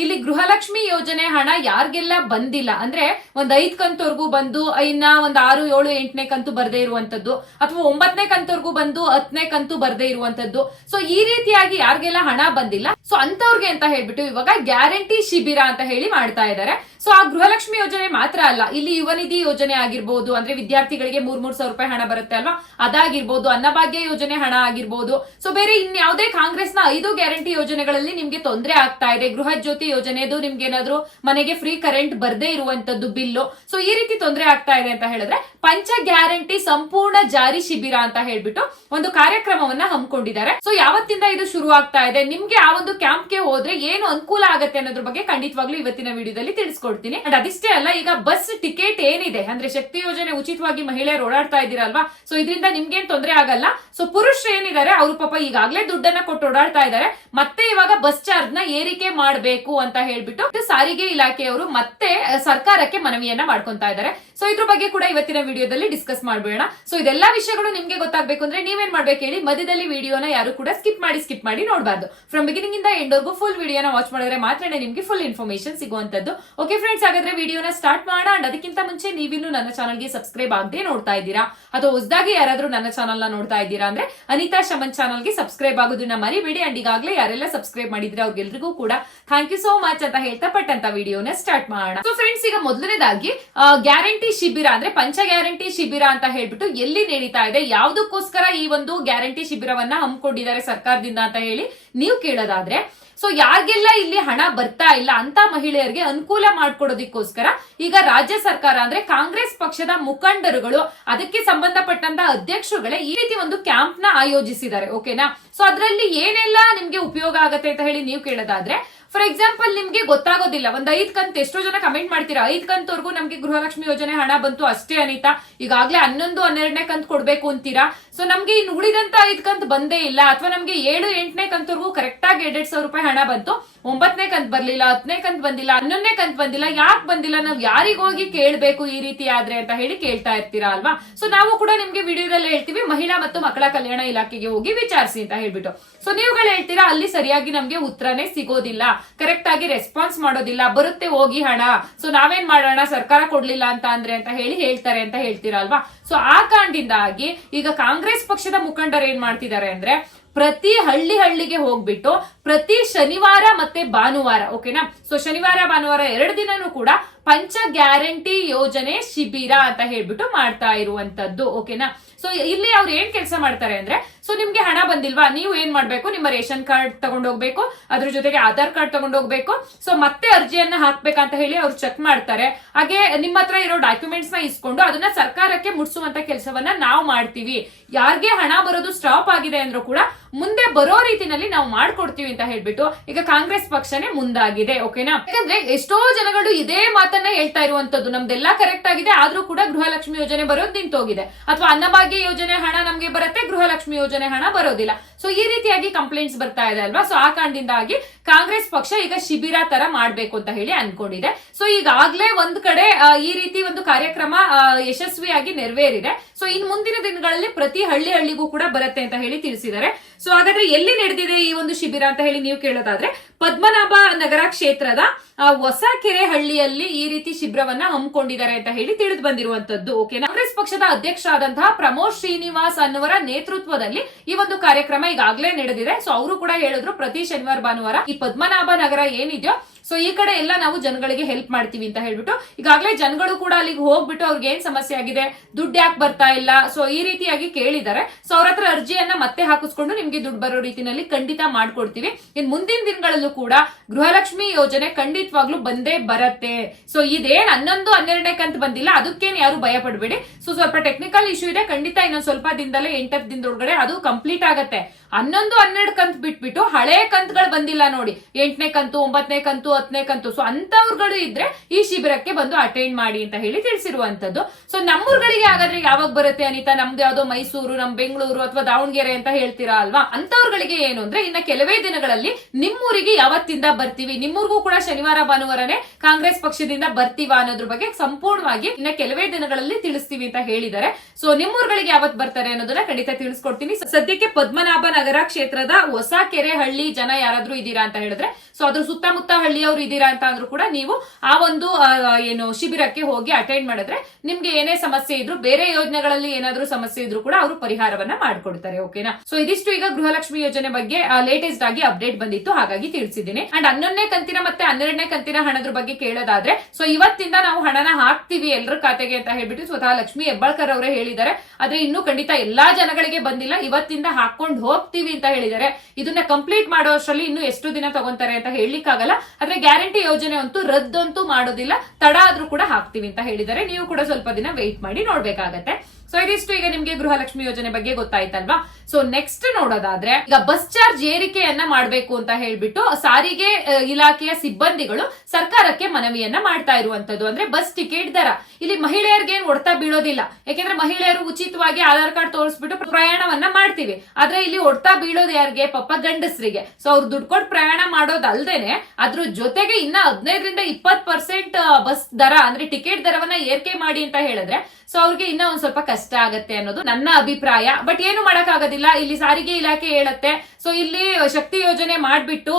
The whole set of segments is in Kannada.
ಇಲ್ಲಿ ಗೃಹಲಕ್ಷ್ಮಿ ಯೋಜನೆ ಹಣ ಯಾರಿಗೆಲ್ಲ ಬಂದಿಲ್ಲ? ಅಂದ್ರೆ ಒಂದ್ ಐದ್ ಕಂತವರೆಗೂ ಬಂದು, ಇನ್ನ ಒಂದ್ ಆರು, ಏಳು, ಎಂಟನೇ ಕಂತು ಬರ್ದೇ ಇರುವಂತದ್ದು, ಅಥವಾ ಒಂಬತ್ತನೇ ಕಂತವರೆಗೂ ಬಂದು ಹತ್ತನೇ ಕಂತು ಬರದೇ ಇರುವಂತದ್ದು. ಸೊ ಈ ರೀತಿಯಾಗಿ ಯಾರಿಗೆಲ್ಲ ಹಣ ಬಂದಿಲ್ಲ? ಸೊ ಅಂತವ್ರಿಗೆ ಅಂತ ಹೇಳ್ಬಿಟ್ಟು ಇವಾಗ ಗ್ಯಾರಂಟಿ ಶಿಬಿರ ಅಂತ ಹೇಳಿ ಮಾಡ್ತಾ ಇದ್ದಾರೆ ಸೊ ಆ ಗೃಹಲಕ್ಷ್ಮಿ ಯೋಜನೆ ಮಾತ್ರ ಅಲ್ಲ, ಇಲ್ಲಿ ಯುವ ನಿಧಿ ಯೋಜನೆ ಆಗಿರ್ಬೋದು, ಅಂದ್ರೆ ವಿದ್ಯಾರ್ಥಿಗಳಿಗೆ ಮೂರ್ ಮೂರ್ ಸಾವಿರ ರೂಪಾಯಿ ಹಣ ಬರುತ್ತೆ ಅಲ್ವಾ? ಅದಾಗಿರ್ಬೋದು, ಅನ್ನಭಾಗ್ಯ ಯೋಜನೆ ಹಣ ಆಗಿರ್ಬೋದು. ಸೊ ಬೇರೆ ಇನ್ಯಾವುದೇ ಕಾಂಗ್ರೆಸ್ನ ಐದು ಗ್ಯಾರಂಟಿ ಯೋಜನೆಗಳಲ್ಲಿ ನಿಮ್ಗೆ ತೊಂದರೆ ಆಗ್ತಾ ಇದೆ, ಗೃಹ ಜ್ಯೋತಿ ಯೋಜನೆದು ನಿಮ್ಗೆ ಏನಾದ್ರು ಮನೆಗೆ ಫ್ರೀ ಕರೆಂಟ್ ಬರ್ದೇ ಇರುವಂತದ್ದು ಬಿಲ್ಲು. ಸೊ ಈ ರೀತಿ ತೊಂದರೆ ಆಗ್ತಾ ಇದೆ ಅಂತ ಹೇಳಿದ್ರೆ ಪಂಚ ಗ್ಯಾರಂಟಿ ಸಂಪೂರ್ಣ ಜಾರಿ ಶಿಬಿರ ಅಂತ ಹೇಳ್ಬಿಟ್ಟು ಒಂದು ಕಾರ್ಯಕ್ರಮವನ್ನ ಹಮ್ಮಿಕೊಂಡಿದ್ದಾರೆ. ಸೊ ಯಾವತ್ತಿಂದ ಇದು ಶುರು ಆಗ್ತಾ ಇದೆ, ನಿಮ್ಗೆ ಆ ಒಂದು ಕ್ಯಾಂಪ್ಗೆ ಹೋದ್ರೆ ಏನು ಅನುಕೂಲ ಆಗುತ್ತೆ ಅನ್ನೋದ್ರ ಬಗ್ಗೆ ಖಂಡಿತವಾಗ್ಲೂ ಇವತ್ತಿನ ವಿಡಿಯೋದಲ್ಲಿ ತಿಳಿಸ್ಕೊಡ್ತೀನಿ. ಅಂಡ್ ಅದಿಷ್ಟೇ ಅಲ್ಲ, ಈಗ ಬಸ್ ಟಿಕೆಟ್ ಏನಿದೆ, ಅಂದ್ರೆ ಶಕ್ತಿ ಯೋಜನೆ ಉಚಿತವಾಗಿ ಮಹಿಳೆಯರು ಓಡಾಡ್ತಾ ಇದ್ದೀರಲ್ವಾ? ಸೊ ಇದರಿಂದ ನಿಮ್ಗೇನ್ ತೊಂದರೆ ಆಗಲ್ಲ. ಸೊ ಪುರುಷರು ಏನಿದ್ದಾರೆ, ಅವ್ರ ಪಾಪ ಈಗಾಗ್ಲೇ ದುಡ್ಡನ್ನ ಕೊಟ್ಟು ಓಡಾಡ್ತಾ ಇದ್ದಾರೆ. ಮತ್ತೆ ಇವಾಗ ಬಸ್ ಚಾರ್ಜ್ನ ಏರಿಕೆ ಮಾಡಬೇಕು. ಅಂತ ಹೇಳ್ಬಿಟ್ಟು ಸಾರಿಗೆ ಇಲಾಖೆಯವರು ಮತ್ತೆ ಸರ್ಕಾರಕ್ಕೆ ಮನವಿಯನ್ನ ಮಾಡ್ಕೊಂತಾ ಇದ್ದಾರೆ. ಸೊ ಇದ್ರ ಬಗ್ಗೆ ಕೂಡ ಇವತ್ತಿನ ವಿಡಿಯೋದಲ್ಲಿ ಡಿಸ್ಕಸ್ ಮಾಡ್ಬಿಡೋಣ. ಸೊ ಇದೆಲ್ಲಾ ವಿಷಯಗಳು ನಿಮ್ಗೆ ಗೊತ್ತಾಗಬೇಕು ಅಂದ್ರೆ ನೀವೇನ್ ಮಾಡ್ಬೇಕು ಹೇಳಿ ಮಧ್ಯದಲ್ಲಿ ವಿಡಿಯೋನ ಯಾರು ಕೂಡ ಸ್ಕಿಪ್ ಮಾಡಿ ಸ್ಕಿಪ್ ಮಾಡಿ ನೋಡಬಾರ್ದು. ಫ್ರಮ್ ಬಿಗಿನಿಂಗ್ ಇಂದ ಎಂಡ್ ವರ್ಗು ಫುಲ್ ವಿಡಿಯೋನ ವಾಚ್ ಮಾಡಿದ್ರೆ ಮಾತ್ರ ನಿಮ್ಗೆ ಫುಲ್ ಇನ್ಫಾರ್ಮೇಶನ್ ಸಿಗುವಂತದ್ದು ಓಕೆ ಫ್ರೆಂಡ್ಸ್ ಹಾಗಾದ್ರೆ ವಿಡಿಯೋನ ಸ್ಟಾರ್ಟ್ ಮಾಡ ಅಂಡ್ ಅದಕ್ಕಿಂತ ಮುಂಚೆ ನೀವಿನ್ನು ನನ್ನ ಚಾನಲ್ಗೆ ಸಬ್ಸ್ಕ್ರೈಬ್ ಆಗದೆ ನೋಡ್ತಾ ಇದ್ದೀರಾ? ಅಥವಾ ಹೊಸದಾಗಿ ಯಾರಾದ್ರೂ ನನ್ನ ಚಾನಲ್ನ ನೋಡ್ತಾ ಇದ್ದೀರಾ ಅಂದ್ರೆ ಅನಿತಾ ಶಮನ್ ಚಾನಲ್ಗೆ ಸಬ್ಸ್ಕ್ರೈಬ್ ಆಗೋದನ್ನ ಮರಿಬೇಡಿ. ಅಂಡ್ ಈಗಾಗಲೇ ಯಾರೆಲ್ಲ ಸಬ್ಸ್ಕ್ರೈಬ್ ಮಾಡಿದ್ರೆ ಅವ್ರಿಗೆಲ್ರಿಗೂ ಕೂಡ ಥ್ಯಾಂಕ್ ಯು ಸೋ ಮಚ್ ಅಂತ ಹೇಳ್ತಾ ಪಟ್ಟಂತ ವಿಡಿಯೋನ ಸ್ಟಾರ್ಟ್ ಮಾಡೋಣ. ಸೊ ಫ್ರೆಂಡ್ಸ್ ಈಗ ಮೊದಲನೇದಾಗಿ ಗ್ಯಾರಂಟಿ ಶಿಬಿರ ಅಂದ್ರೆ ಪಂಚ ಗ್ಯಾರಂಟಿ ಶಿಬಿರ ಅಂತ ಹೇಳ್ಬಿಟ್ಟು ಎಲ್ಲಿ ನಡೀತಾ ಇದೆ? ಯಾವ್ದಕ್ಕೋಸ್ಕರ ಈ ಒಂದು ಗ್ಯಾರಂಟಿ ಶಿಬಿರವನ್ನ ಹಮ್ಮಿಕೊಂಡಿದ್ದಾರೆ ಸರ್ಕಾರದಿಂದ ಅಂತ ಹೇಳಿ ನೀವು ಕೇಳೋದಾದ್ರೆ ಸೊ ಯಾರಿಗೆಲ್ಲ ಇಲ್ಲಿ ಹಣ ಬರ್ತಾ ಇಲ್ಲ ಅಂತ ಮಹಿಳೆಯರಿಗೆ ಅನುಕೂಲ ಮಾಡ್ಕೊಡೋದಕ್ಕೋಸ್ಕರ ಈಗ ರಾಜ್ಯ ಸರ್ಕಾರ ಅಂದ್ರೆ ಕಾಂಗ್ರೆಸ್ ಪಕ್ಷದ ಮುಖಂಡರುಗಳು ಅದಕ್ಕೆ ಸಂಬಂಧಪಟ್ಟಂತ ಅಧ್ಯಕ್ಷರುಗಳೇ ಈ ರೀತಿ ಒಂದು ಕ್ಯಾಂಪ್ನ ಆಯೋಜಿಸಿದ್ದಾರೆ ಓಕೆನಾ ಸೊ ಅದರಲ್ಲಿ ಏನೆಲ್ಲ ನಿಮ್ಗೆ ಉಪಯೋಗ ಆಗತ್ತೆ ಅಂತ ಹೇಳಿ ನೀವು ಕೇಳೋದಾದ್ರೆ ಫಾರ್ ಎಕ್ಸಾಂಪಲ್ ನಿಮ್ಗೆ ಗೊತ್ತಾಗೋದಿಲ್ಲ. ಒಂದ್ ಐದ್ ಕಂತ್, ಎಷ್ಟೋ ಜನ ಕಮೆಂಟ್ ಮಾಡ್ತೀರಾ? ಐದ್ ಕಂತವರೆಗೂ ನಮ್ಗೆ ಗೃಹಲಕ್ಷ್ಮಿ ಯೋಜನೆ ಹಣ ಬಂತು ಅಷ್ಟೇ ಅನಿತಾ. ಈಗಾಗ್ಲೇ ಹನ್ನೊಂದು, ಹನ್ನೆರಡನೇ ಕಂತ್ ಕೊಡ್ಬೇಕು ಅಂತೀರಾ? ಸೊ ನಮ್ಗೆ ಇನ್ನು ಉಳಿದಂತ ಐದ್ ಕಂತ್ ಬಂದೇ ಇಲ್ಲ. ಅಥವಾ ನಮ್ಗೆ ಏಳು, ಎಂಟನೇ ಕಂತವರೆಗೂ ಕರೆಕ್ಟ್ ಆಗಿ ಎರಡೆರಡ್ ಸಾವಿರ ರೂಪಾಯಿ ಹಣ ಬಂತು. ಒಂಬತ್ತನೇ ಕಂತ್ ಬರ್ಲಿಲ್ಲ ಹತ್ತನೇ ಕಂತ್ ಬಂದಿಲ್ಲ, ಹನ್ನೊಂದನೇ ಕಂತ್ ಬಂದಿಲ್ಲ, ಯಾಕೆ ಬಂದಿಲ್ಲ, ನಾವ್ ಯಾರಿಗೋಗಿ ಕೇಳ್ಬೇಕು ಈ ರೀತಿ ಆದ್ರೆ ಅಂತ ಹೇಳಿ ಕೇಳ್ತಾ ಇರ್ತೀರಾ ಅಲ್ವಾ? ಸೊ ನಾವು ಕೂಡ ನಿಮ್ಗೆ ವಿಡಿಯೋದಲ್ಲಿ ಹೇಳ್ತೀವಿ, ಮಹಿಳಾ ಮತ್ತು ಮಕ್ಕಳ ಕಲ್ಯಾಣ ಇಲಾಖೆಗೆ ಹೋಗಿ ವಿಚಾರಿಸಿ ಅಂತ ಹೇಳ್ಬಿಟ್ಟು. ಸೊ ನೀವುಗಳು ಹೇಳ್ತೀರಾ, ಅಲ್ಲಿ ಸರಿಯಾಗಿ ನಮ್ಗೆ ಉತ್ತರನೇ ಸಿಗೋದಿಲ್ಲ ಕರೆಕ್ಟ್ ಆಗಿ ರೆಸ್ಪಾನ್ಸ್ ಮಾಡೋದಿಲ್ಲ, ಬರುತ್ತೆ ಹೋಗಿ ಹಣ ಸೊ ನಾವೇನ್ ಮಾಡೋಣ, ಸರ್ಕಾರ ಕೊಡ್ಲಿಲ್ಲ ಅಂತ ಅಂದ್ರೆ ಅಂತ ಹೇಳಿ ಹೇಳ್ತಾರೆ ಅಂತ ಹೇಳ್ತೀರಾ ಅಲ್ವಾ? ಸೊ ಆ ಕಾರಣದಿಂದಾಗಿ ಈಗ ಕಾಂಗ್ರೆಸ್ ಪಕ್ಷದ ಮುಖಂಡರು ಏನ್ ಮಾಡ್ತಿದ್ದಾರೆ ಅಂದ್ರೆ ಪ್ರತಿ ಹಳ್ಳಿ ಹಳ್ಳಿಗೆ ಹೋಗ್ಬಿಟ್ಟು ಪ್ರತಿ ಶನಿವಾರ ಮತ್ತೆ ಭಾನುವಾರ ಓಕೆನಾ ಸೊ ಶನಿವಾರ, ಭಾನುವಾರ ಎರಡು ದಿನನೂ ಕೂಡ ಪಂಚ ಗ್ಯಾರಂಟಿ ಯೋಜನೆ ಶಿಬಿರ ಅಂತ ಹೇಳ್ಬಿಟ್ಟು ಮಾಡ್ತಾ ಇರುವಂತದ್ದು ಓಕೆನಾ ಸೊ ಇಲ್ಲಿ ಅವ್ರು ಏನ್ ಕೆಲಸ ಮಾಡ್ತಾರೆ ಅಂದ್ರೆ ಸೊ ನಿಮ್ಗೆ ಹಣ ಬಂದಿಲ್ವಾ, ನೀವು ಏನ್ ಮಾಡ್ಬೇಕು? ನಿಮ್ಮ ರೇಷನ್ ಕಾರ್ಡ್ ತಗೊಂಡೋಗ್ಬೇಕು, ಅದ್ರ ಜೊತೆಗೆ ಆಧಾರ್ ಕಾರ್ಡ್ ತಗೊಂಡೋಗ್ಬೇಕು. ಸೊ ಮತ್ತೆ ಅರ್ಜಿಯನ್ನ ಹಾಕ್ಬೇಕಂತ ಹೇಳಿ ಅವ್ರು ಚೆಕ್ ಮಾಡ್ತಾರೆ. ಹಾಗೆ ನಿಮ್ಮ ಹತ್ರ ಇರೋ ಡಾಕ್ಯುಮೆಂಟ್ಸ್ನ ಇಸ್ಕೊಂಡು ಅದನ್ನ ಸರ್ಕಾರಕ್ಕೆ ಮುಟ್ಸುವಂತ ಕೆಲಸವನ್ನ ನಾವು ಮಾಡ್ತೀವಿ. ಯಾರಿಗೆ ಹಣ ಬರೋದು ಸ್ಟಾಪ್ ಆಗಿದೆ ಅಂದ್ರೂ ಕೂಡ ಮುಂದೆ ಬರೋ ರೀತಿನಲ್ಲಿ ನಾವು ಮಾಡ್ಕೊಡ್ತೀವಿ ಅಂತ ಹೇಳ್ಬಿಟ್ಟು ಈಗ ಕಾಂಗ್ರೆಸ್ ಪಕ್ಷನೇ ಮುಂದಾಗಿದೆ ಓಕೆನಾ ಯಾಕಂದ್ರೆ ಎಷ್ಟೋ ಜನಗಳು ಇದೇ ಮಾತನ್ನ ಹೇಳ್ತಾ ಇರುವಂತದ್ದು. ನಮ್ದೆಲ್ಲ ಕರೆಕ್ಟ್ ಆಗಿದೆ, ಆದ್ರೂ ಕೂಡ ಗೃಹಲಕ್ಷ್ಮಿ ಯೋಜನೆ ಬರೋದು ನಿಂತೋಗಿದೆ. ಅಥವಾ ಅನ್ನಭಾಗ್ಯ ಯೋಜನೆ ಹಣ ನಮ್ಗೆ ಬರುತ್ತೆ ಗೃಹಲಕ್ಷ್ಮಿ ಯೋಜನೆ ಹಣ ಬರೋದಿಲ್ಲ. ಸೊ ಈ ರೀತಿಯಾಗಿ ಕಂಪ್ಲೇಂಟ್ಸ್ ಬರ್ತಾ ಇದೆ ಅಲ್ವಾ? ಸೊ ಆ ಕಾರಣದಿಂದಾಗಿ ಕಾಂಗ್ರೆಸ್ ಪಕ್ಷ ಈಗ ಶಿಬಿರ ತರ ಮಾಡ್ಬೇಕು ಅಂತ ಹೇಳಿ ಅನ್ಕೊಂಡಿದೆ. ಸೊ ಈಗಾಗ್ಲೇ ಒಂದ್ ಕಡೆ ಈ ರೀತಿ ಒಂದು ಕಾರ್ಯಕ್ರಮ ಯಶಸ್ವಿಯಾಗಿ ನೆರವೇರಿದೆ. ಸೊ ಇನ್ ಮುಂದಿನ ದಿನಗಳಲ್ಲಿ ಪ್ರತಿ ಹಳ್ಳಿ ಹಳ್ಳಿಗೂ ಕೂಡ ಬರುತ್ತೆ ಅಂತ ಹೇಳಿ ತಿಳಿಸಿದ್ದಾರೆ. ಸೊ ಹಾಗಾದ್ರೆ ಎಲ್ಲಿ ನಡೆದಿದೆ ಈ ಒಂದು ಶಿಬಿರ ಅಂತ ಹೇಳಿ ನೀವು ಕೇಳೋದಾದ್ರೆ, ಪದ್ಮನಾಭ ನಗರ ಕ್ಷೇತ್ರದ ಹೊಸ ಕೆರೆ ಹಳ್ಳಿಯಲ್ಲಿ ಈ ರೀತಿ ಶಿಬಿರವನ್ನ ಹಮ್ಮಿಕೊಂಡಿದ್ದಾರೆ ಅಂತ ಹೇಳಿ ತಿಳಿದು ಬಂದಿರುವಂತದ್ದು ಓಕೆ ಕಾಂಗ್ರೆಸ್ ಪಕ್ಷದ ಅಧ್ಯಕ್ಷ ಆದಂತಹ ಪ್ರಮೋದ್ ಶ್ರೀನಿವಾಸ್ ಅನ್ನುವರ ನೇತೃತ್ವದಲ್ಲಿ ಈ ಒಂದು ಕಾರ್ಯಕ್ರಮ ಈಗಾಗಲೇ ನಡೆದಿದೆ. ಸೊ ಅವರು ಕೂಡ ಹೇಳಿದ್ರು ಪ್ರತಿ ಶನಿವಾರ, ಭಾನುವಾರ ಈ ಪದ್ಮನಾಭ ನಗರ ಏನಿದೆಯೋ ಸೊ ಈ ಕಡೆ ಎಲ್ಲ ನಾವು ಜನಗಳಿಗೆ ಹೆಲ್ಪ್ ಮಾಡ್ತೀವಿ ಅಂತ ಹೇಳ್ಬಿಟ್ಟು, ಈಗಾಗಲೇ ಜನಗಳು ಕೂಡ ಅಲ್ಲಿಗೆ ಹೋಗ್ಬಿಟ್ಟು ಅವ್ರಿಗೆ ಏನ್ ಸಮಸ್ಯೆ ಆಗಿದೆ, ದುಡ್ಡು ಯಾಕೆ ಬರ್ತಾ ಇಲ್ಲ? ಸೊ ಈ ರೀತಿಯಾಗಿ ಕೇಳಿದ್ದಾರೆ. ಸೊ ಅವ್ರ ಹತ್ರ ಅರ್ಜಿಯನ್ನ ಮತ್ತೆ ಹಾಕಿಸ್ಕೊಂಡು ನಿಮ್ಗೆ ದುಡ್ಡು ಬರೋ ರೀತಿನಲ್ಲಿ ಖಂಡಿತ ಮಾಡ್ಕೊಡ್ತೀವಿ. ಇನ್ ಮುಂದಿನ ದಿನಗಳಲ್ಲೂ ಕೂಡ ಗೃಹಲಕ್ಷ್ಮಿ ಯೋಜನೆ ಖಂಡಿತವಾಗ್ಲೂ ಬಂದೇ ಬರತ್ತೆ. ಸೊ ಇದೇನ್ ಹನ್ನೊಂದು ಹನ್ನೆರಡನೇ ಕಂತ್ ಬಂದಿಲ್ಲ. ಅದಕ್ಕೇನು ಯಾರು ಭಯ ಪಡಬೇಡಿ. ಸೊ ಸ್ವಲ್ಪ ಟೆಕ್ನಿಕಲ್ ಇಶ್ಯೂ ಇದೆ. ಖಂಡಿತ ಇನ್ನೊಂದು ಸ್ವಲ್ಪ ದಿನದಲ್ಲೇ ಎಂಟತ್ತು ದಿನದೊಳಗಡೆ ಅದು ಕಂಪ್ಲೀಟ್ ಆಗತ್ತೆ. ಹನ್ನೊಂದು, ಹನ್ನೆರಡು ಕಂತು ಬಿಟ್ಬಿಟ್ಟು ಹಳೆ ಕಂತುಗಳು ಬಂದಿಲ್ಲ ನೋಡಿ. ಎಂಟನೇ ಕಂತು, ಒಂಬತ್ತನೇ ಕಂತು, ಹತ್ತನೇ ಕಂತು. ಸೊ ಅಂತವ್ರುಗಳು ಇದ್ರೆ ಈ ಶಿಬಿರಕ್ಕೆ ಬಂದು ಅಟೆಂಡ್ ಮಾಡಿ ಅಂತ ಹೇಳಿ ತಿಳಿಸಿರುವಂತದ್ದು ಸೊ ನಮ್ಮೂರ್ಗಳಿಗೆ ಹಾಗಾದ್ರೆ ಯಾವಾಗ ಬರುತ್ತೆ ಅನಿತಾ? ನಮ್ದು ಯಾವ್ದೋ ಮೈಸೂರು, ನಮ್ ಬೆಂಗಳೂರು ಅಥವಾ ದಾವಣಗೆರೆ ಅಂತ ಹೇಳ್ತೀರಾ ಅಲ್ವಾ? ಅಂತವ್ರುಗಳಿಗೆ ಏನು ಅಂದ್ರೆ ಇನ್ನ ಕೆಲವೇ ದಿನಗಳಲ್ಲಿ ನಿಮ್ಮೂರಿಗೆ ಯಾವತ್ತಿಂದ ಬರ್ತೀವಿ? ನಿಮ್ಮೂರ್ಗೂ ಕೂಡ ಶನಿವಾರ, ಭಾನುವಾರನೇ ಕಾಂಗ್ರೆಸ್ ಪಕ್ಷದಿಂದ ಬರ್ತೀವಾ ಅನ್ನೋದ್ರ ಬಗ್ಗೆ ಸಂಪೂರ್ಣವಾಗಿ ಇನ್ನ ಕೆಲವೇ ದಿನಗಳಲ್ಲಿ ತಿಳಿಸ್ತೀವಿ ಅಂತ ಹೇಳಿದ್ದಾರೆ. ಸೊ ನಿಮ್ಮೂರ್ಗಳಿಗೆ ಯಾವತ್ ಬರ್ತಾರೆ ಅನ್ನೋದನ್ನ ಖಂಡಿತ ತಿಳಿಸ್ಕೊಡ್ತೀನಿ. ಸದ್ಯಕ್ಕೆ ಪದ್ಮನಾಭ ನಗರ ಕ್ಷೇತ್ರದ ಹೊಸ ಕೆರೆ ಹಳ್ಳಿ ಜನ ಯಾರಾದ್ರೂ ಇದ್ದೀರಾ ಅಂತ ಹೇಳಿದ್ರೆ ಸೊ ಅದ್ರ ಸುತ್ತಮುತ್ತ ಹಳ್ಳಿಯವರು ಇದ್ದೀರಾ ಅಂತ ಅಂದ್ರೂ ಕೂಡ ನೀವು ಆ ಒಂದು ಏನು ಶಿಬಿರಕ್ಕೆ ಹೋಗಿ ಅಟೆಂಡ್ ಮಾಡಿದ್ರೆ ನಿಮ್ಗೆ ಏನೇ ಸಮಸ್ಯೆ ಇದ್ರು, ಬೇರೆ ಯೋಜನೆಗಳಲ್ಲಿ ಏನಾದ್ರೂ ಸಮಸ್ಯೆ ಇದ್ರು ಕೂಡ ಅವರು ಪರಿಹಾರವನ್ನ ಮಾಡ್ಕೊಡ್ತಾರೆ ಓಕೆನಾ ಸೊ ಇದಿಷ್ಟು ಈಗ ಗೃಹಲಕ್ಷ್ಮಿ ಯೋಜನೆ ಬಗ್ಗೆ ಲೇಟೆಸ್ಟ್ ಆಗಿ ಅಪ್ಡೇಟ್ ಬಂದಿತ್ತು, ಹಾಗಾಗಿ ತಿಳಿಸಿದ್ದೀನಿ. ಅಂಡ್ ಹನ್ನೊಂದನೇ ಕಂತಿನ ಮತ್ತೆ ಹನ್ನೆರಡನೇ ಕಂತಿನ ಹಣದ ಬಗ್ಗೆ ಕೇಳೋದಾದ್ರೆ ಸೊ ಇವತ್ತಿಂದ ನಾವು ಹಣನ ಹಾಕ್ತಿವಿ ಎಲ್ಲರ ಖಾತೆಗೆ ಅಂತ ಹೇಳ್ಬಿಟ್ಟು ಸ್ವತಃ ಲಕ್ಷ್ಮಿ ಹೆಬ್ಬಾಳ್ಕರ್ ಅವರೇ ಹೇಳಿದ್ದಾರೆ. ಆದ್ರೆ ಇನ್ನು ಖಂಡಿತ ಎಲ್ಲಾ ಜನಗಳಿಗೆ ಬಂದಿಲ್ಲ, ಇವತ್ತಿಂದ ಹಾಕೊಂಡು ಹೋಗ್ತೀವಿ ಅಂತ ಹೇಳಿದ್ದಾರೆ. ಇದನ್ನ ಕಂಪ್ಲೀಟ್ ಮಾಡೋ ಅಷ್ಟರಲ್ಲಿ ಇನ್ನು ಎಷ್ಟು ದಿನ ತಗೊಂತಾರೆ ಅಂತ ಹೇಳಲಿಕ್ಕಾಗಲ್ಲ. ಆದ್ರೆ ಗ್ಯಾರಂಟಿ ಯೋಜನೆ ಅಂತೂ ರದ್ದಂತೂ ಮಾಡೋದಿಲ್ಲ. ತಡ ಆದ್ರೂ ಕೂಡ ಹಾಕ್ತೀವಿ ಅಂತ ಹೇಳಿದರೆ ನೀವು ಕೂಡ ಸ್ವಲ್ಪ ದಿನ ವೆಯ್ಟ್ ಮಾಡಿ ನೋಡ್ಬೇಕಾಗತ್ತೆ. ಸೊ ಇದಿಷ್ಟು ಈಗ ನಿಮ್ಗೆ ಗೃಹಲಕ್ಷ್ಮಿ ಯೋಜನೆ ಬಗ್ಗೆ ಗೊತ್ತಾಯ್ತಲ್ವಾ? ಸೊ ನೆಕ್ಸ್ಟ್ ನೋಡೋದಾದ್ರೆ, ಈಗ ಬಸ್ ಚಾರ್ಜ್ ಏರಿಕೆಯನ್ನ ಮಾಡಬೇಕು ಅಂತ ಹೇಳ್ಬಿಟ್ಟು, ಸಾರಿಗೆ ಇಲಾಖೆಯ ಸಿಬ್ಬಂದಿಗಳು ಸರ್ಕಾರಕ್ಕೆ ಮನವಿಯನ್ನ ಮಾಡ್ತಾ ಇರುವಂತದ್ದು. ಅಂದ್ರೆ ಬಸ್ ಟಿಕೆಟ್ ದರ. ಇಲ್ಲಿ ಮಹಿಳೆಯರಿಗೆ ಏನ್ ಹೊಡ್ತಾ ಬೀಳೋದಿಲ್ಲ. ಯಾಕೆಂದ್ರೆ ಮಹಿಳೆಯರು ಉಚಿತವಾಗಿ ಆಧಾರ್ ಕಾರ್ಡ್ ತೋರಿಸ್ಬಿಟ್ಟು ಪ್ರಯಾಣವನ್ನ ಮಾಡ್ತೀವಿ. ಆದ್ರೆ ಇಲ್ಲಿ ಹೊಡ್ತಾ ಬೀಳೋದು ಯಾರಿಗೆ? ಪಾಪ ಗಂಡಸರಿಗೆ. ಸೊ ಅವ್ರು ದುಡ್ಡು ಕೊಟ್ಟು ಪ್ರಯಾಣ ಮಾಡೋದಲ್ದೇನೆ ಅದ್ರ ಜೊತೆಗೆ ಇನ್ನ ಹದಿನೈದರಿಂದ ಇಪ್ಪತ್ ಪರ್ಸೆಂಟ್ ಬಸ್ ದರ, ಅಂದ್ರೆ ಟಿಕೆಟ್ ದರವನ್ನ ಏರಿಕೆ ಮಾಡಿ ಅಂತ ಹೇಳಿದ್ರೆ ಸೊ ಅವ್ರಿಗೆ ಇನ್ನ ಒಂದ್ ಸ್ವಲ್ಪ ಕಷ್ಟ ಆಗತ್ತೆ ಅನ್ನೋದು ನನ್ನ ಅಭಿಪ್ರಾಯ. ಬಟ್ ಏನು ಮಾಡಕ್ಕಾಗೋದಿಲ್ಲ. ಇಲ್ಲಿ ಸಾರಿಗೆ ಇಲಾಖೆ ಹೇಳತ್ತೆ. ಸೊ ಇಲ್ಲಿ ಶಕ್ತಿ ಯೋಜನೆ ಮಾಡ್ಬಿಟ್ಟು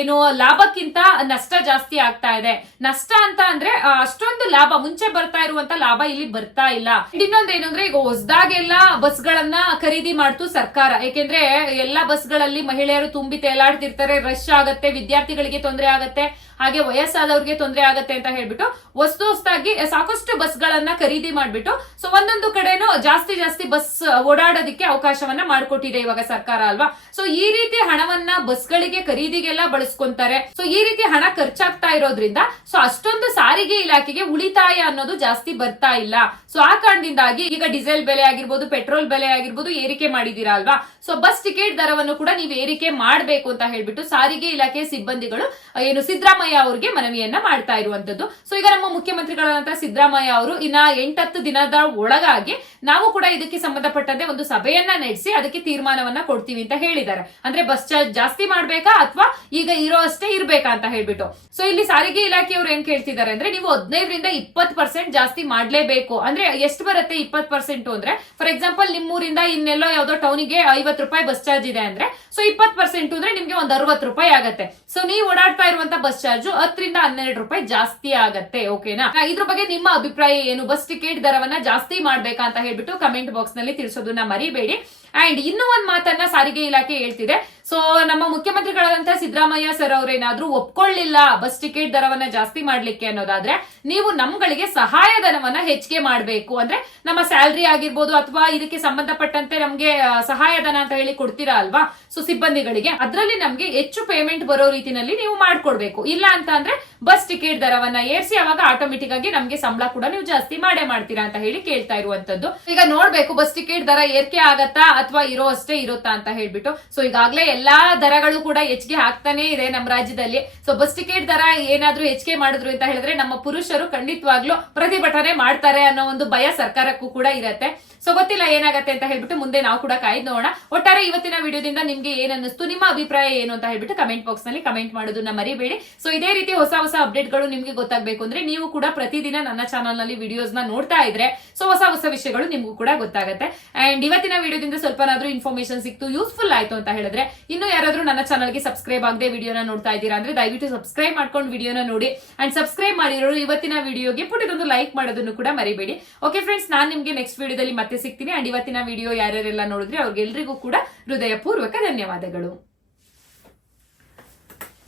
ಏನು, ಲಾಭಕ್ಕಿಂತ ನಷ್ಟ ಜಾಸ್ತಿ ಆಗ್ತಾ ಇದೆ. ನಷ್ಟ ಅಂತ ಅಂದ್ರೆ ಅಷ್ಟೊಂದು ಲಾಭ, ಮುಂಚೆ ಬರ್ತಾ ಇರುವಂತ ಲಾಭ ಇಲ್ಲಿ ಬರ್ತಾ ಇಲ್ಲ. ಇನ್ನೊಂದೇನು ಅಂದ್ರೆ ಈಗ ಹೊಸದಾಗೆಲ್ಲ ಬಸ್ಗಳನ್ನ ಖರೀದಿ ಮಾಡ್ತು ಸರ್ಕಾರ. ಯಾಕೆಂದ್ರೆ ಎಲ್ಲಾ ಬಸ್ಗಳಲ್ಲಿ ಮಹಿಳೆಯರು ತುಂಬಿ ತೇಲಾಡ್ತಿರ್ತಾರೆ. ರಶ್ ಆಗತ್ತೆ, ವಿದ್ಯಾರ್ಥಿಗಳಿಗೆ ತೊಂದರೆ ಆಗತ್ತೆ. ಹಾಗೆ ವಯಸ್ಸಾದವ್ರಿಗೆ ತೊಂದರೆ ಆಗುತ್ತೆ ಅಂತ ಹೇಳ್ಬಿಟ್ಟು ಹೊಸ್ತು ಹೊಸ್ತಾಗಿ ಸಾಕಷ್ಟು ಬಸ್ಗಳನ್ನ ಖರೀದಿ ಮಾಡ್ಬಿಟ್ಟು, ಸೊ ಒಂದೊಂದು ಕಡೆನೂ ಜಾಸ್ತಿ ಜಾಸ್ತಿ ಬಸ್ ಓಡಾಡೋದಕ್ಕೆ ಅವಕಾಶವನ್ನ ಮಾಡಿಕೊಟ್ಟಿದೆ ಇವಾಗ ಸರ್ಕಾರ ಅಲ್ವಾ? ಸೊ ಈ ರೀತಿ ಹಣವನ್ನ ಬಸ್ಗಳಿಗೆ ಖರೀದಿಗೆಲ್ಲ ಬಳಸ್ಕೊಂತಾರೆ. ಸೊ ಈ ರೀತಿ ಹಣ ಖರ್ಚಾಗ್ತಾ ಇರೋದ್ರಿಂದ, ಸೊ ಅಷ್ಟೊಂದು ಸಾರಿಗೆ ಇಲಾಖೆಗೆ ಉಳಿತಾಯ ಅನ್ನೋದು ಜಾಸ್ತಿ ಬರ್ತಾ ಇಲ್ಲ. ಸೊ ಆ ಕಾರಣದಿಂದಾಗಿ ಈಗ ಡೀಸೆಲ್ ಬೆಲೆ ಆಗಿರ್ಬೋದು ಪೆಟ್ರೋಲ್ ಬೆಲೆ ಆಗಿರ್ಬೋದು ಏರಿಕೆ ಮಾಡಿದೀರಾ ಅಲ್ವಾ? ಸೊ ಬಸ್ ಟಿಕೆಟ್ ದರವನ್ನು ಕೂಡ ನೀವು ಏರಿಕೆ ಮಾಡಬೇಕು ಅಂತ ಹೇಳ್ಬಿಟ್ಟು ಸಾರಿಗೆ ಇಲಾಖೆ ಸಿಬ್ಬಂದಿಗಳು ಏನು ಸಿದ್ದರಾಮಯ್ಯ ಅವರಿಗೆ ಮನವಿಯನ್ನ ಮಾಡ್ತಾ ಇರುವಂತದ್ದು. ಸೊ ಈಗ ನಮ್ಮ ಮುಖ್ಯಮಂತ್ರಿಗಳಾದಂತಹ ಸಿದ್ದರಾಮಯ್ಯ ಅವರು ಇನ್ನ ಎಂಟತ್ತು ದಿನದ ಒಳಗಾಗಿ ನಾವು ಕೂಡ ಇದಕ್ಕೆ ಸಂಬಂಧಪಟ್ಟಂತೆ ಒಂದು ಸಭೆಯನ್ನ ನಡೆಸಿ ಅದಕ್ಕೆ ತೀರ್ಮಾನವನ್ನ ಕೊಡ್ತೀವಿ ಅಂತ ಹೇಳಿದ್ದಾರೆ. ಅಂದ್ರೆ ಬಸ್ ಚಾರ್ಜ್ ಜಾಸ್ತಿ ಮಾಡ್ಬೇಕಾ ಅಥವಾ ಈಗ ಇರೋ ಅಷ್ಟೇ ಇರ್ಬೇಕಾ ಅಂತ ಹೇಳ್ಬಿಟ್ಟು. ಸೊ ಇಲ್ಲಿ ಸಾರಿಗೆ ಇಲಾಖೆಯವರು ಏನ್ ಕೇಳ್ತಿದ್ದಾರೆ ಅಂದ್ರೆ ನೀವು ಹದಿನೈದರಿಂದ ಇಪ್ಪತ್ತು ಪರ್ಸೆಂಟ್ ಜಾಸ್ತಿ ಮಾಡ್ಲೇಬೇಕು. ಅಂದ್ರೆ ಎಷ್ಟು ಬರುತ್ತೆ? ಇಪ್ಪತ್ ಪರ್ಸೆಂಟ್ ಅಂದ್ರೆ ಫಾರ್ ಎಕ್ಸಾಂಪಲ್ ನಿಮ್ಮೂರಿಂದ ಇನ್ನೆಲ್ಲೋ ಯಾವ್ದೋ ಟೌನಿಗೆ ಐವತ್ತು ರೂಪಾಯಿ ಬಸ್ ಚಾರ್ಜ್ ಇದೆ ಅಂದ್ರೆ ಸೊ ಇಪ್ಪತ್ ಪರ್ಸೆಂಟ್ ಅಂದ್ರೆ ನಿಮ್ಗೆ ಒಂದ್ ಅರವತ್ತು ರೂಪಾಯಿ ಆಗತ್ತೆ. ಸೊ ನೀವು ಓಡಾಡ್ತಾ ಇರುವಂತ ಬಸ್ ಚಾರ್ಜ್ ಹತ್ತರಿಂದ ಹನ್ನೆರಡು ರೂಪಾಯಿ ಜಾಸ್ತಿ ಆಗತ್ತೆ ಓಕೆನಾ ಇದ್ರ ಬಗ್ಗೆ ನಿಮ್ಮ ಅಭಿಪ್ರಾಯ ಏನು? ಬಸ್ ಟಿಕೆಟ್ ದರವನ್ನ ಜಾಸ್ತಿ ಮಾಡ್ಬೇಕಂತ ಹೇಳ್ಬಿಟ್ಟು ಕಮೆಂಟ್ ಬಾಕ್ಸ್ನಲ್ಲಿ ತಿಳಿಸೋದನ್ನ ಮರಿಬೇಡಿ. ಅಂಡ್ ಇನ್ನೂ ಒಂದ್ ಮಾತನ್ನ ಸಾರಿಗೆ ಇಲಾಖೆ ಹೇಳ್ತಿದೆ. ಸೊ ನಮ್ಮ ಮುಖ್ಯಮಂತ್ರಿಗಳಾದಂತಹ ಸಿದ್ದರಾಮಯ್ಯ ಸರ್ ಅವರೇನಾದ್ರೂ ಒಪ್ಕೊಳ್ಳಿಲ್ಲ ಬಸ್ ಟಿಕೆಟ್ ದರವನ್ನ ಜಾಸ್ತಿ ಮಾಡ್ಲಿಕ್ಕೆ ಅನ್ನೋದಾದ್ರೆ ನೀವು ನಮ್ಗಳಿಗೆ ಸಹಾಯಧನವನ್ನ ಹೆಚ್ಚಿಗೆ ಮಾಡಬೇಕು. ಅಂದ್ರೆ ನಮ್ಮ ಸ್ಯಾಲ್ರಿ ಆಗಿರ್ಬೋದು ಅಥವಾ ಇದಕ್ಕೆ ಸಂಬಂಧಪಟ್ಟಂತೆ ನಮ್ಗೆ ಸಹಾಯಧನ ಅಂತ ಹೇಳಿ ಕೊಡ್ತೀರಾ ಅಲ್ವಾ? ಸೊ ಸಿಬ್ಬಂದಿಗಳಿಗೆ ಅದರಲ್ಲಿ ನಮ್ಗೆ ಹೆಚ್ಚು ಪೇಮೆಂಟ್ ಬರೋ ರೀತಿನಲ್ಲಿ ನೀವು ಮಾಡ್ಕೊಡ್ಬೇಕು. ಇಲ್ಲ ಅಂತ ಅಂದ್ರೆ ಬಸ್ ಟಿಕೆಟ್ ದರವನ್ನ ಏರಿಸಿ ಅವಾಗ ಆಟೋಮೆಟಿಕ್ ಆಗಿ ನಮ್ಗೆ ಸಂಬಳ ಕೂಡ ನೀವು ಜಾಸ್ತಿ ಮಾಡೇ ಮಾಡ್ತೀರಾ ಅಂತ ಹೇಳಿ ಕೇಳ್ತಾ ಇರುವಂತದ್ದು. ಈಗ ನೋಡ್ಬೇಕು ಬಸ್ ಟಿಕೆಟ್ ದರ ಏರಿಕೆ ಆಗತ್ತಾ? ಅಥವಾ ಇರೋ ಅಷ್ಟೇ ಇರುತ್ತಾ ಅಂತ ಹೇಳ್ಬಿಟ್ಟು. ಸೊ ಈಗಾಗಲೇ ಎಲ್ಲಾ ದರಗಳು ಕೂಡ ಹೆಚ್ಚಿಗೆ ಆಗ್ತಾನೆ ಇದೆ ನಮ್ಮ ರಾಜ್ಯದಲ್ಲಿ. ಸೊ ಬಸ್ ಟಿಕೆಟ್ ದರ ಏನಾದ್ರೂ ಹೆಚ್ಚಿಗೆ ಮಾಡಿದ್ರು ಅಂತ ಹೇಳಿದ್ರೆ ನಮ್ಮ ಪುರುಷರು ಖಂಡಿತವಾಗ್ಲೂ ಪ್ರತಿಭಟನೆ ಮಾಡ್ತಾರೆ ಅನ್ನೋ ಒಂದು ಭಯ ಸರ್ಕಾರಕ್ಕೂ ಕೂಡ ಇರತ್ತೆ. ಸೊ ಗೊತ್ತಿಲ್ಲ ಏನಾಗತ್ತೆ ಅಂತ ಹೇಳ್ಬಿಟ್ಟು ಮುಂದೆ ನಾವು ಕೂಡ ಕಾಯ್ದು ನೋಡೋಣ. ಒಟ್ಟಾರೆ ಇವತ್ತಿನ ವಿಡಿಯೋದಿಂದ ನಿಮ್ಗೆ ಏನ್ ನಿಮ್ಮ ಅಭಿಪ್ರಾಯ ಏನು ಅಂತ ಹೇಳ್ಬಿಟ್ಟು ಕಮೆಂಟ್ ಬಾಕ್ಸ್ನಲ್ಲಿ ಕಮೆಂಟ್ ಮಾಡೋದನ್ನ ಮರಿಬೇಡಿ. ಸೊ ಇದೇ ರೀತಿ ಹೊಸ ಹೊಸ ಅಪ್ಡೇಟ್ಗಳು ನಿಮ್ಗೆ ಗೊತ್ತಾಗಬೇಕು ಅಂದ್ರೆ ನೀವು ಕೂಡ ಪ್ರತಿದಿನ ನನ್ನ ಚಾನಲ್ನಲ್ಲಿ ವಿಡಿಯೋಸ್ನ ನೋಡ್ತಾ ಇದ್ರೆ ಸೊ ಹೊಸ ಹೊಸ ವಿಷಯಗಳು ನಿಮ್ಗೂ ಕೂಡ ಗೊತ್ತಾಗುತ್ತೆ. ಅಂಡ್ ಇವತ್ತಿನ ವಿಡಿಯೋದಿಂದ ಸ್ವಲ್ಪನಾದ್ರೂ ಇನ್ಫಾರ್ಮೇಶನ್ ಸಿಕ್ತು ಯೂಸ್ಫುಲ್ ಆಯ್ತು ಅಂತ ಹೇಳಿದ್ರೆ, ಇನ್ನು ಯಾರಾದ್ರೂ ನನ್ನ ಚಾನಲ್ಗೆ ಸಬ್ಸ್ಕ್ರೈಬ್ ಆಗದೆ ವಿಡಿಯೋನ ನೋಡ್ತಾ ಇದ್ದೀರಾ ಅಂದ್ರೆ ದಯವಿಟ್ಟು ಸಬ್ಸ್ಕ್ರೈಬ್ ಮಾಡ್ಕೊಂಡು ವಿಡಿಯೋನ ನೋಡಿ ಅಂಡ್ ಸಬ್ಸ್ಕ್ರೈಬ್ ಮಾಡಿರೋರು ಇವತ್ತಿನ ವಿಡಿಯೋಗೆ ಪುಟ್ಟದೊಂದು ಲೈಕ್ ಮಾಡೋದನ್ನು ಕೂಡ ಮರಿಬೇಡಿ. ಓಕೆ ಫ್ರೆಂಡ್ಸ್ ನಾನು ನಿಮಗೆ ನೆಕ್ಸ್ಟ್ ವಿಡಿಯೋದಲ್ಲಿ ಮತ್ತೆ ಸಿಗ್ತೀನಿ ಅಂಡ್ ಇವತ್ತಿನ ವಿಡಿಯೋ ಯಾರ್ಯಾರೆಲ್ಲ ನೋಡಿದ್ರೆ ಅವ್ರಿಗೆಲ್ರಿಗೂ ಕೂಡ ಹೃದಯಪೂರ್ವಕ ಧನ್ಯವಾದಗಳು.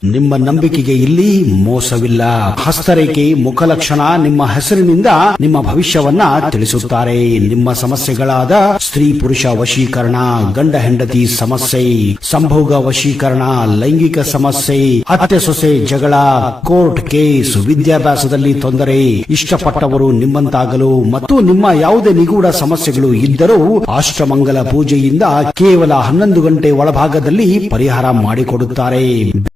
ನಿಮ್ಮ ನಂಬಿಕೆಗೆ ಇಲ್ಲಿ ಮೋಸವಿಲ್ಲ. ಹಸ್ತರೇಖೆ, ಮುಖಲಕ್ಷಣ ನಿಮ್ಮ ಹೆಸರಿನಿಂದ ನಿಮ್ಮ ಭವಿಷ್ಯವನ್ನ ತಿಳಿಸುತ್ತಾರೆ. ನಿಮ್ಮ ಸಮಸ್ಯೆಗಳಾದ ಸ್ತ್ರೀ ಪುರುಷ ವಶೀಕರಣ, ಗಂಡ ಹೆಂಡತಿ ಸಮಸ್ಯೆ, ಸಂಭೋಗ ವಶೀಕರಣ, ಲೈಂಗಿಕ ಸಮಸ್ಯೆ ಅತ್ತೆ ಸೊಸೆ ಜಗಳ, ಕೋರ್ಟ್ ಕೇಸ್, ವಿದ್ಯಾಭ್ಯಾಸದಲ್ಲಿ ತೊಂದರೆ, ಇಷ್ಟಪಟ್ಟವರು ನಿಮ್ಮಂತಾಗಲು ಮತ್ತು ನಿಮ್ಮ ಯಾವುದೇ ನಿಗೂಢ ಸಮಸ್ಯೆಗಳು ಇದ್ದರೂ ಅಷ್ಟಮಂಗಲ ಪೂಜೆಯಿಂದ ಕೇವಲ ಹನ್ನೊಂದು ಗಂಟೆ ಒಳಭಾಗದಲ್ಲಿ ಪರಿಹಾರ ಮಾಡಿಕೊಡುತ್ತಾರೆ.